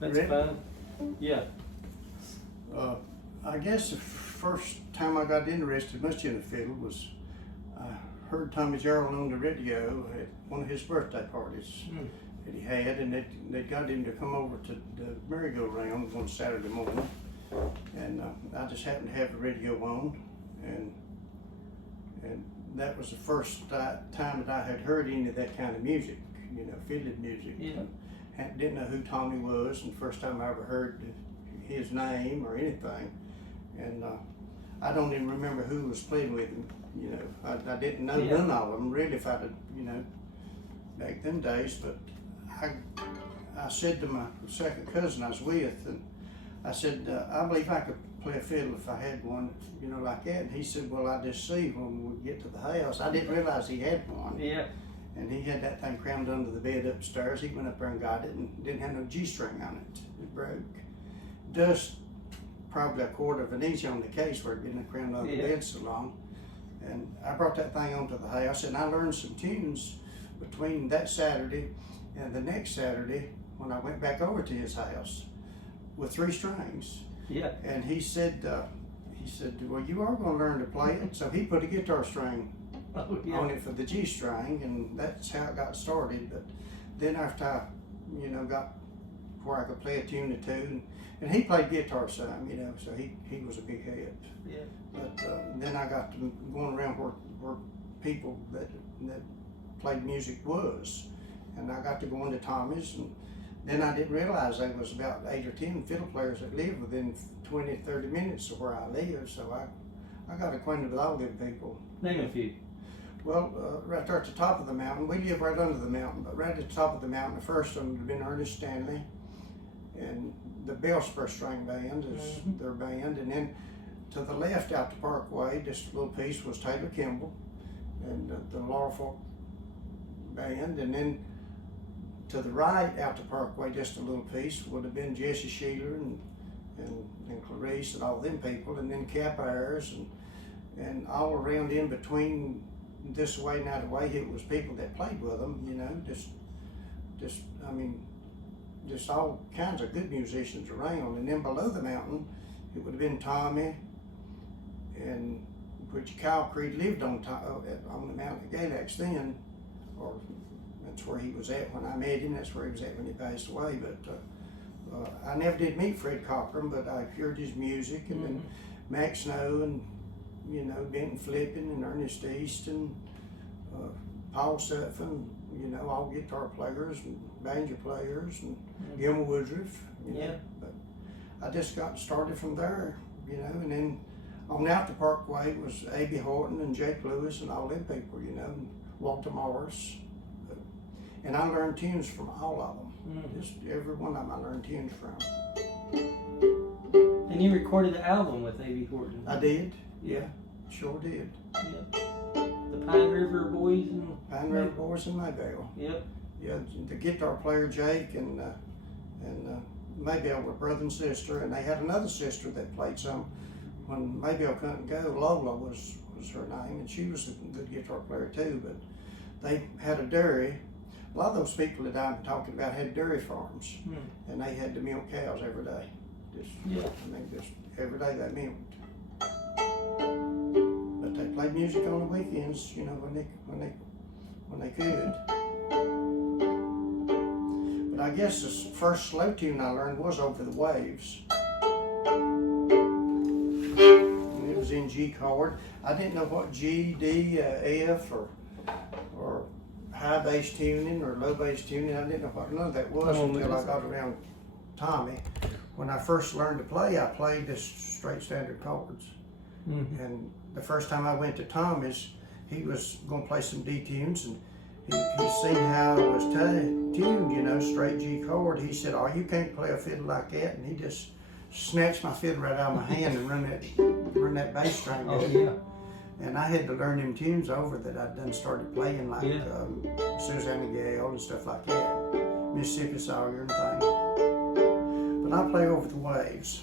That's fine. Yeah. I guess the first time I got interested much in the fiddle was I heard Tommy Gerald on the radio at one of his birthday parties that he had, and they got him to come over to the merry-go-round one Saturday morning, and I just happened to have the radio on, and that was the first time that I had heard any of that kind of music, fiddling music. Yeah. Didn't know who Tommy was, and the first time I ever heard his name or anything. And I don't even remember who was playing with him. I didn't know none of them really, if I'd back them days. But I said to my second cousin I was with, and I said, I believe I could play a fiddle if I had one, like that. And he said, well, I just see when we get to the house. I didn't realize he had one. Yeah. And he had that thing crammed under the bed upstairs. He went up there and got it, and didn't have no G-string on it. It broke. Just probably a quarter of an inch on the case where it didn't crammed under the bed so long. And I brought that thing onto the house, and I learned some tunes between that Saturday and the next Saturday when I went back over to his house with 3 strings. Yeah. And he said, well, you are going to learn to play it. So he put a guitar string on it for the G string, and that's how it got started. But then after I, got where I could play a tune or two, and he played guitar some, so he was a big help. Yeah. But then I got to going around where people that played music was, and I got to go into Tommy's, and then I didn't realize there was about 8 or 10 fiddle players that lived within 20, 30 minutes of where I lived, so I got acquainted with all them people. Name a few. Well, right there at the top of the mountain, we live right under the mountain, but right at the top of the mountain, the first one would have been Ernest Stanley, and the Bellspur String Band is their band, and then to the left out the Parkway, just a little piece, was Taylor Kimball, and the Laurel Fork Band, and then to the right out the Parkway, just a little piece, would have been Jesse Sheeler and Clarice and all them people, and then Cap Ayers, and all around in between this way and that way, it was people that played with them, just all kinds of good musicians around. And then below the mountain, it would have been Tommy, and which Kyle Creed lived on the mountain at Galax then, or that's where he was at when I met him. That's where he was at when he passed away. But I never did meet Fred Cochran, but I heard his music, and then Max Snow, and Benton Flippin, and Ernest East, and Paul Sutphin, all guitar players and banjo players, and Gilmer Woodruff, But I just got started from there, and then on out the Parkway was A.B. Horton and Jake Lewis and all them people, and Walter Morris. And I learned tunes from all of them. Just every one of them I learned tunes from. And you recorded the album with A.B. Horton. I did, yeah, sure did. Yeah. The Pine River Boys and Pine River Boys and Maybelle. Yep. Yeah, the guitar player Jake and Maybelle were brother and sister, and they had another sister that played some when Maybelle couldn't go. Lola was her name, and she was a good guitar player too. But they had a dairy. A lot of those people that I'm talking about had dairy farms, and they had to milk cows every day. Just every day they milked. But they played music on the weekends, when they could. But I guess the first slow tune I learned was Over the Waves. And it was in G chord. I didn't know what G, D, F, or high bass tuning or low bass tuning. I didn't know what none of that was until I got around Tommy. When I first learned to play, I played just straight standard chords. And the first time I went to Tommy's, he was going to play some D tunes, and he seen how it was tuned, straight G chord. He said, "Oh, you can't play a fiddle like that," and he just snatched my fiddle right out of my hand and run that bass string. Oh, yeah. And I had to learn them tunes over that I'd done started playing, like Susanna Gale and stuff like that, Mississippi Sawyer and things. But I play Over the Waves.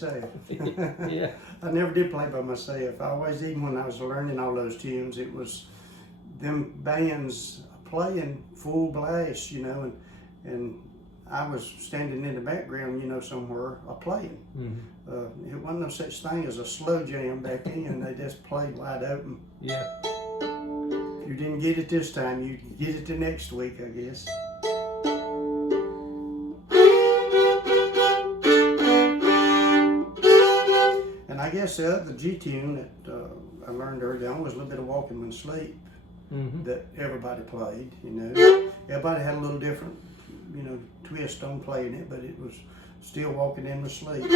yourself. Yeah. I never did play by myself. I always, even when I was learning all those tunes, it was them bands playing full blast, you know, and I was standing in the background, you know, somewhere playing. Mm-hmm. It wasn't no such thing as a slow jam back then. They just played wide open. Yeah. If you didn't get it this time, you get it the next week, I guess. And I guess the other G tune that I learned early on was a little bit of Walking in Sleep. Mm-hmm. That everybody played, you know. Everybody had a little different, you know, twist on playing it, but it was still Walking in the Sleep.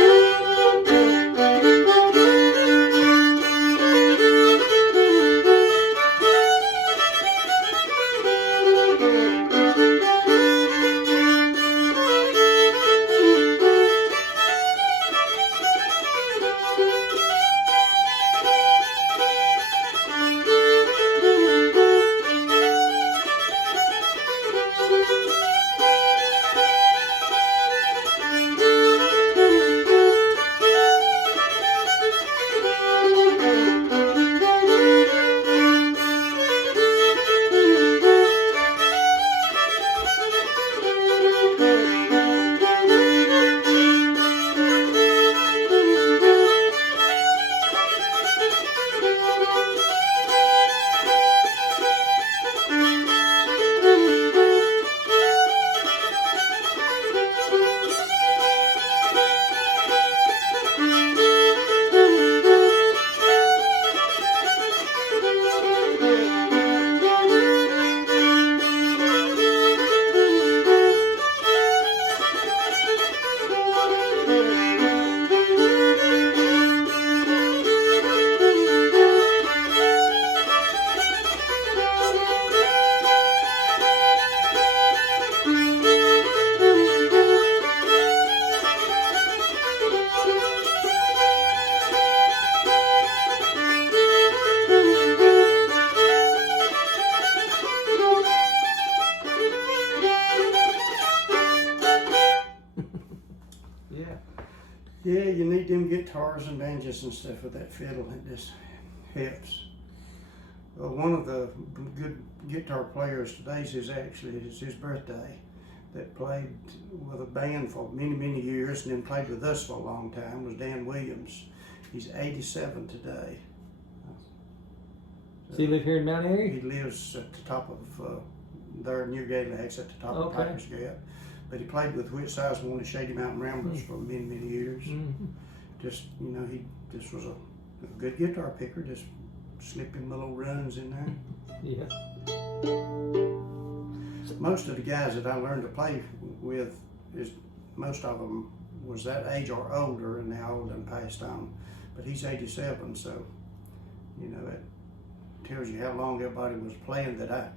Yeah, you need them guitars and banjos and stuff with that fiddle. It just helps. One of the good guitar players today is his birthday. That played with a band for many years and then played with us for a long time was Dan Williams. He's 87 today. Does he live here in Mount Airy? He lives at the top of there near Galax at the top of Piper's Gap. But he played with Whit Sizemore and the Shady Mountain Ramblers for many years. Mm-hmm. Just, you know, he just was a good guitar picker, just slipping little runs in there. Yeah. Most of the guys that I learned to play with, most of them was that age or older, and they're old and passed on. But he's 87, so, you know, it tells you how long everybody was playing that I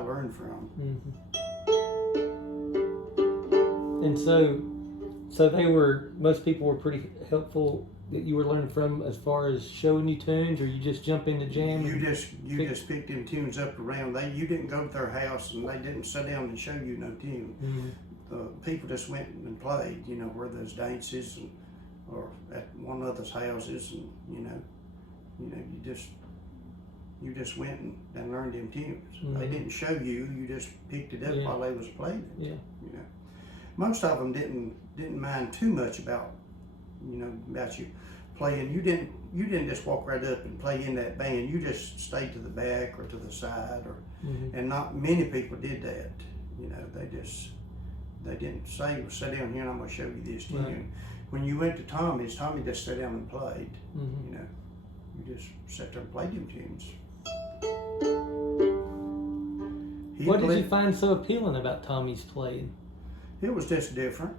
learned from. Mm-hmm. And so most people were pretty helpful that you were learning from as far as showing you tunes, or you just jump into jam? You just picked them tunes up around. You didn't go to their house and they didn't sit down and show you no tune. Mm-hmm. People just went and played, you know, where there's dances or at one another's houses, and you just went and learned them tunes. Mm-hmm. They didn't show you. You just picked it up while they was playing it. Yeah. You know, most of them didn't mind too much about you playing. You didn't just walk right up and play in that band. You just stayed to the back or to the side, and not many people did that. You know, they didn't say, well, sit down here and I'm going to show you this tune. Right. When you went to Tommy just sat down and played. Mm-hmm. You know, you just sat there and played them tunes. What did you find so appealing about Tommy's playing? It was just different.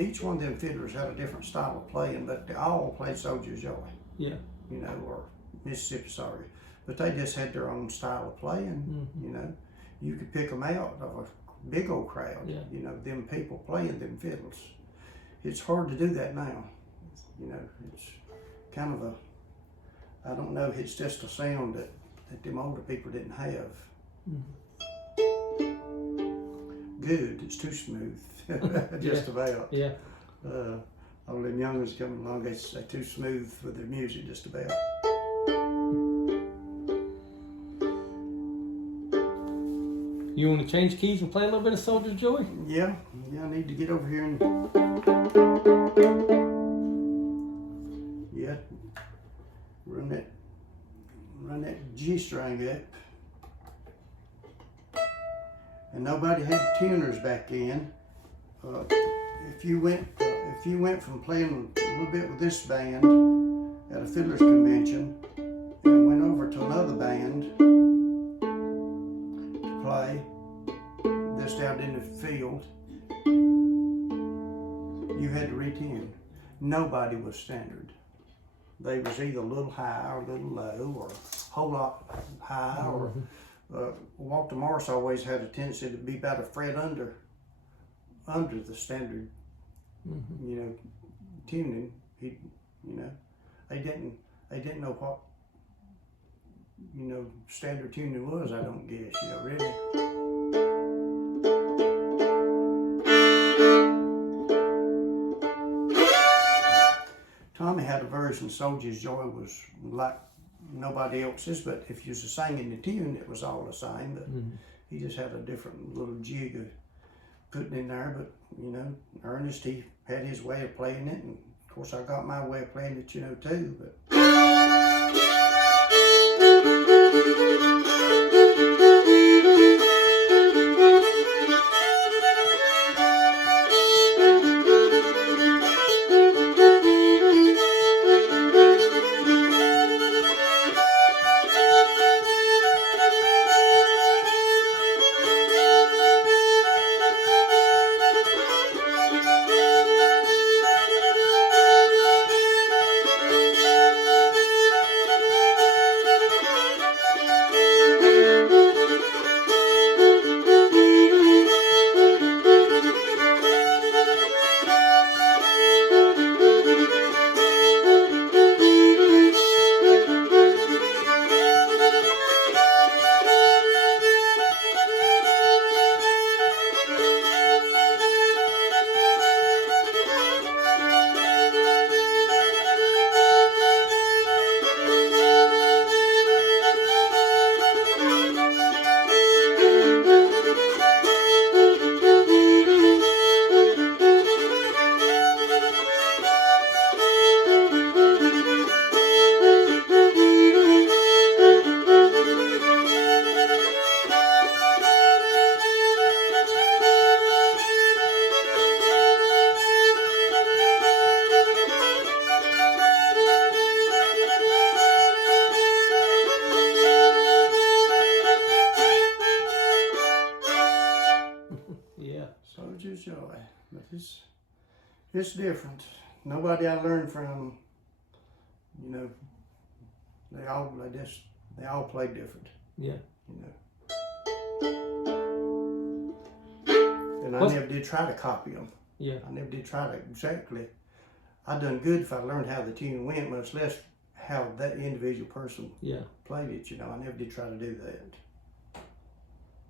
Each one of them fiddlers had a different style of playing, but they all played Soldier's Joy. Yeah. You know, or Mississippi Sorry. But they just had their own style of playing. Mm-hmm. You know, you could pick them out of a big old crowd. Yeah. You know, them people playing them fiddles. It's hard to do that now. You know, it's kind of I don't know, it's just a sound that them older people didn't have. Mm-hmm. Good, it's too smooth, just about. Yeah. All them young ones coming along, they're too smooth for their music just about. You want to change keys and play a little bit of Soldier's Joy? Yeah, I need to get over here and run that G string up. And nobody had tuners back then. If you went from playing a little bit with this band at a fiddler's convention and went over to another band to play this out in the field, you had to retune. Nobody was standard. They was either a little high or a little low, or a whole lot high, or Walter Morris always had a tendency to be about a fret under the standard, tuning. They didn't know what, standard tuning was, I don't guess, really. Tommy had a version, Soldier's Joy was like nobody else's, but if you was singing the tune, it was all the same, but he just had a different little jig of putting in there. But, Ernest, he had his way of playing it, and of course I got my way of playing it, too, but. Soldier's Joy, but it's different. Nobody I learned from, they all play different. Yeah. And I never did try to copy them. Yeah. I never did try to exactly. I done good if I learned how the tune went, much less how that individual person played it. I never did try to do that.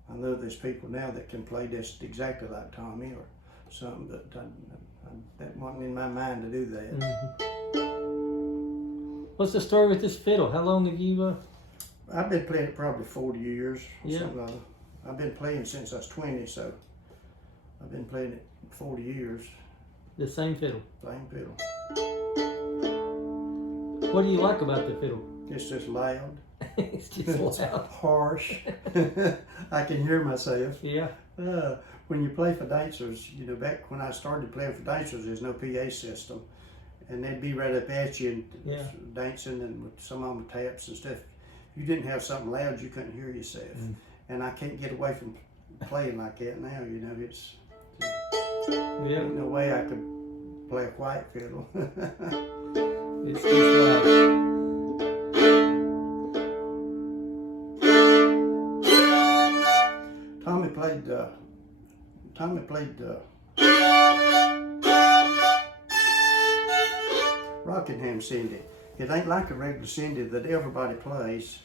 I know there's people now that can play this exactly like Tommy or something, but that wasn't in my mind to do that. What's the story with this fiddle? How long have you? I've been playing it probably 40 years. Yeah. I've been playing since I was 20, so I've been playing it 40 years. The same fiddle? Same fiddle. What do you like about the fiddle? It's just loud. It's just loud. Harsh. I can hear myself. Yeah. When you play for dancers, back when I started playing for dancers, there's no PA system. And they'd be right up at you and dancing, and with some of them taps and stuff. If you didn't have something loud, you couldn't hear yourself. And I can't get away from playing like that now, it's ain't no way I could play a white fiddle. It's just loud. Tommy played Rockingham Cindy. It ain't like a regular Cindy that everybody plays,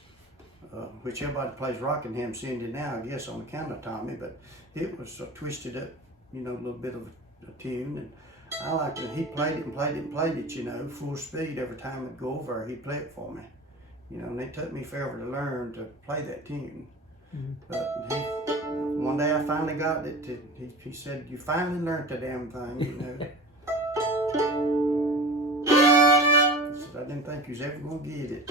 which everybody plays Rockingham Cindy now, I guess, on account of Tommy, but it was twisted up, a little bit of a tune. And I liked it. He played it and played it and played it, you know, full speed every time it'd go over. He'd play it for me, you know, and it took me forever to learn to play that tune. Mm-hmm. But one day I finally got it. He said, "You finally learned the damn thing," you know. He said, "I didn't think you was ever gonna get it."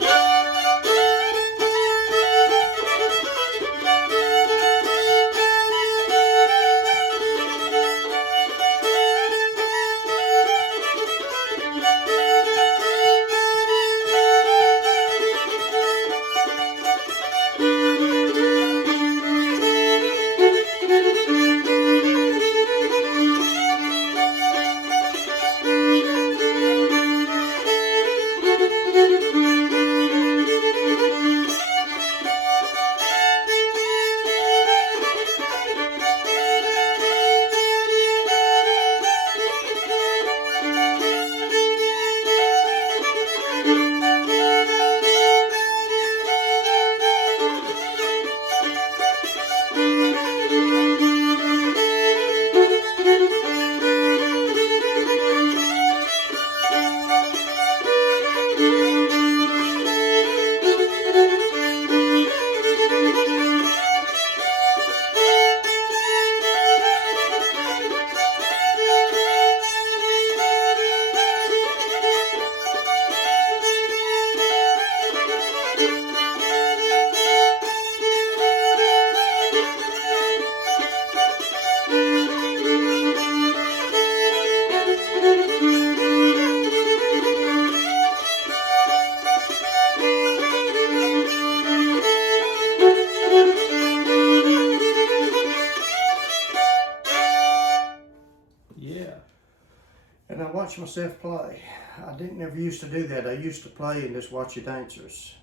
And I watch myself play. I didn't never used to do that. I used to play and just watch the dancers.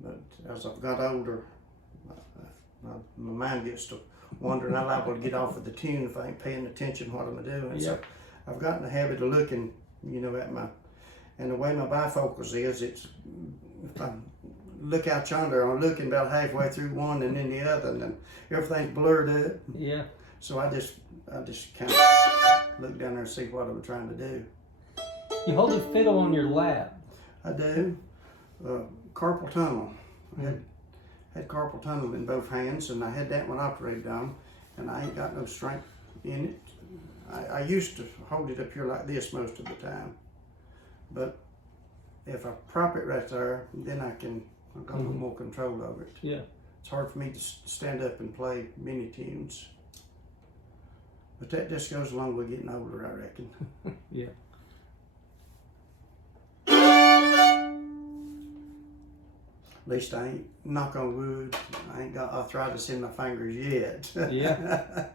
But as I've got older, my mind gets to wondering. I'm liable to get off of the tune if I ain't paying attention what I'm doing. Yeah. So I've gotten the habit of looking, you know, at my, and the way my bifocals is, it's, if I look out yonder, I'm looking about halfway through one and then the other, and then everything's blurred up. Yeah. So I just kind of look down there and see what I'm trying to do. You hold the fiddle on your lap. I do. Carpal tunnel. I had carpal tunnel in both hands, and I had that one operated on, and I ain't got no strength in it. I used to hold it up here like this most of the time, but if I prop it right there, then I've got a little more control over it. Yeah. It's hard for me to stand up and play many tunes. But that just goes along with getting older, I reckon. Yeah. At least I ain't, knock on wood, I ain't got arthritis in my fingers yet. Yeah.